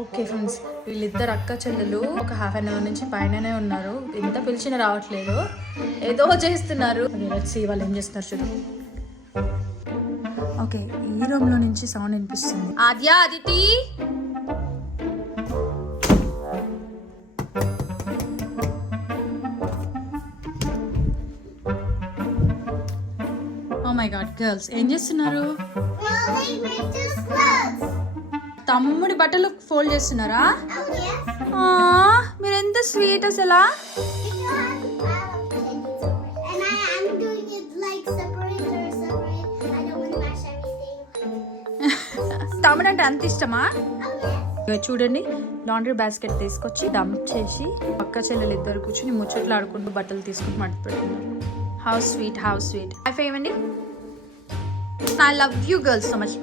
Okay friends, వీళ్ళిద్దరు అక్క చెల్లెలు ఒక హాఫ్ అన్ అవర్ నుంచి పైననే ఉన్నారు. ఎంత పిలిచినా రావట్లేదు, ఏదో చేస్తున్నారు. వాళ్ళు ఏం చేస్తున్నారు చూడు. ఓకే, ఈ రూమ్ లో నుంచి సౌండ్ వినిపిస్తుంది. Aadya, Aditi, oh my god girls ఏం చేస్తున్నారు? తమ్ముడి బట్టలు ఫోల్డ్ చేస్తున్నారా? మీరు ఎంత స్వీట్ అసలు. తమ్ముడు అంటే అంత ఇష్టమా? చూడండి, లాండ్రీ బాస్కెట్ తీసుకొచ్చి డంప్ చేసి పక్క చెల్లెలు ఇద్దరు కూర్చుని ముచ్చట్లు ఆడుకుంటూ బట్టలు తీసుకుని మట్టి పెడుతున్నారు. How sweet, how sweet. I love you girls so much.